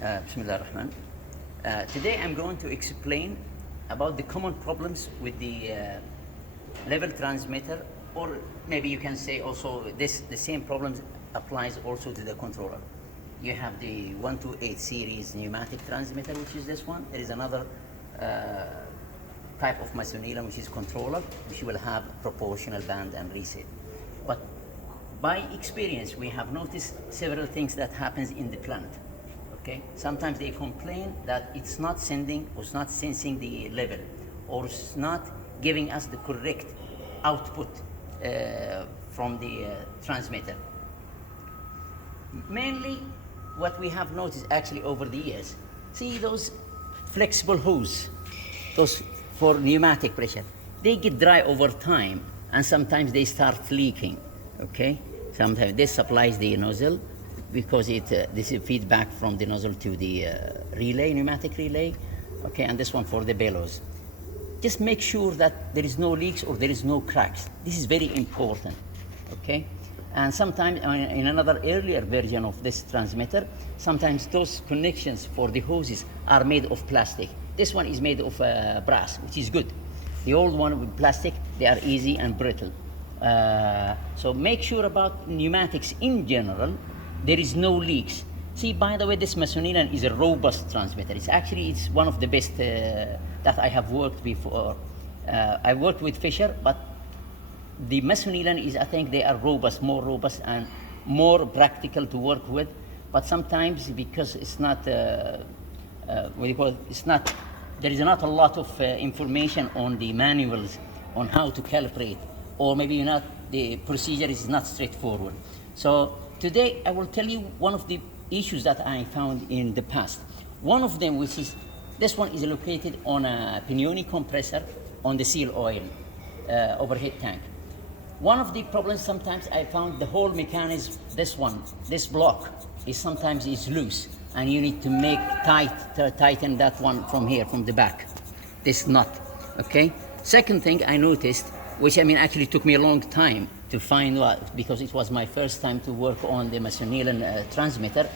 Bismillah ar-Rahman. Today I'm going to explain about the common problems with the level transmitter, or maybe you can say also the same problems applies also to the controller. You have the 128 series pneumatic transmitter, which is this one. There is another type of Masoneilan, which is controller, which will have proportional band and reset. But by experience, we have noticed several things that happens in the plant. Okay, sometimes they complain that it's not sending or it's not sensing the level, or it's not giving us the correct output from the transmitter. Mainly what we have noticed actually over the years, see those flexible hose, those for pneumatic pressure, they get dry over time and sometimes they start leaking. Okay, sometimes this supplies the nozzle, because this is feedback from the nozzle to the relay, pneumatic relay, okay, and this one for the bellows. Just make sure that there is no leaks or there is no cracks. This is very important, okay? And sometimes in another earlier version of this transmitter, sometimes those connections for the hoses are made of plastic. This one is made of brass, which is good. The old one with plastic, they are easy and brittle. So make sure about pneumatics in general, there is no leaks. See, by the way, this Masoneilan is a robust transmitter. It's one of the best that I have worked before. I worked with Fisher, but the Masoneilan is, I think they are robust, more robust and more practical to work with. But sometimes because it's not, what do you call it? There is not a lot of information on the manuals on how to calibrate, or maybe the procedure is not straightforward. So today I will tell you one of the issues that I found in the past. One of them, which is, this one is located on a pinioni compressor on the seal oil overhead tank. One of the problems sometimes I found the whole mechanism, this block is sometimes loose, and you need to tighten that one from here, from the back, this nut, okay? Second thing I noticed, which actually took me a long time to find out, because it was my first time to work on the Masoneilan transmitter,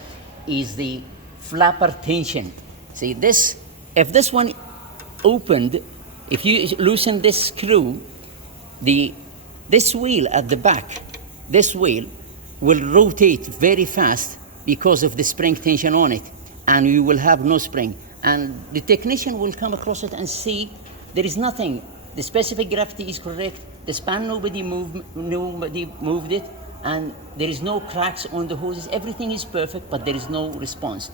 is the flapper tension. See this, if this one opened, if you loosen this screw, this wheel at the back, this wheel will rotate very fast because of the spring tension on it, and you will have no spring. And the technician will come across it and see there is nothing. The specific gravity is correct. The span, nobody moved it, and there is no cracks on the hoses. Everything is perfect, but there is no response.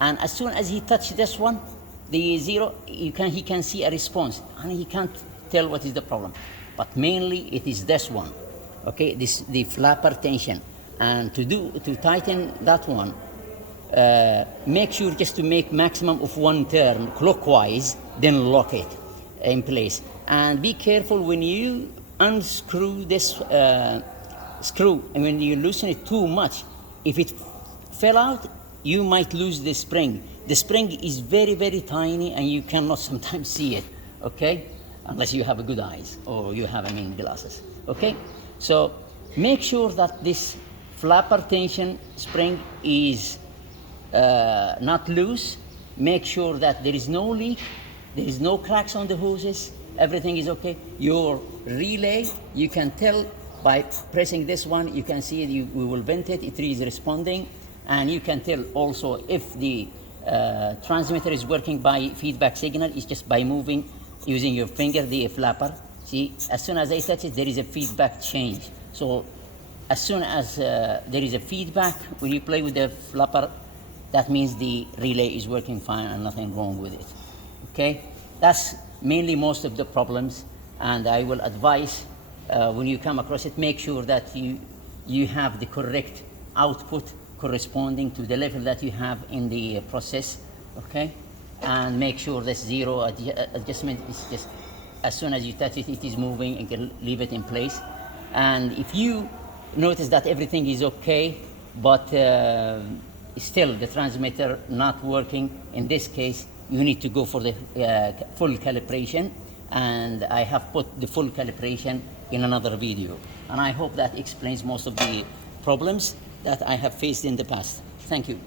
And as soon as he touched this one, the zero, he can see a response, and he can't tell what is the problem. But mainly it is this one, okay? The flapper tension, and to tighten that one, make sure just to make maximum of one turn clockwise, then lock it in place. And be careful when you unscrew this screw, and when you loosen it too much, if it fell out, you might lose the spring. The spring is very, very tiny, and you cannot sometimes see it, okay? Unless you have a good eyes, or you have, glasses, okay? So make sure that this flapper tension spring is not loose. Make sure that there is no leak, there is no cracks on the hoses, everything is okay. Your relay, you can tell by pressing this one, you can see we will vent it, it is responding, and you can tell also if the transmitter is working by feedback signal. It's just by moving, using your finger, the flapper. See, as soon as I touch it, there is a feedback change. So as soon as there is a feedback, when you play with the flapper, that means the relay is working fine and nothing wrong with it, okay? That's mainly most of the problems, and I will advise when you come across it, make sure that you have the correct output corresponding to the level that you have in the process, okay? And make sure this zero adjustment is just, as soon as you touch it, it is moving, and can leave it in place. And if you notice that everything is okay, but still the transmitter not working, in this case, you need to go for the full calibration, and I have put the full calibration in another video. And I hope that explains most of the problems that I have faced in the past. Thank you.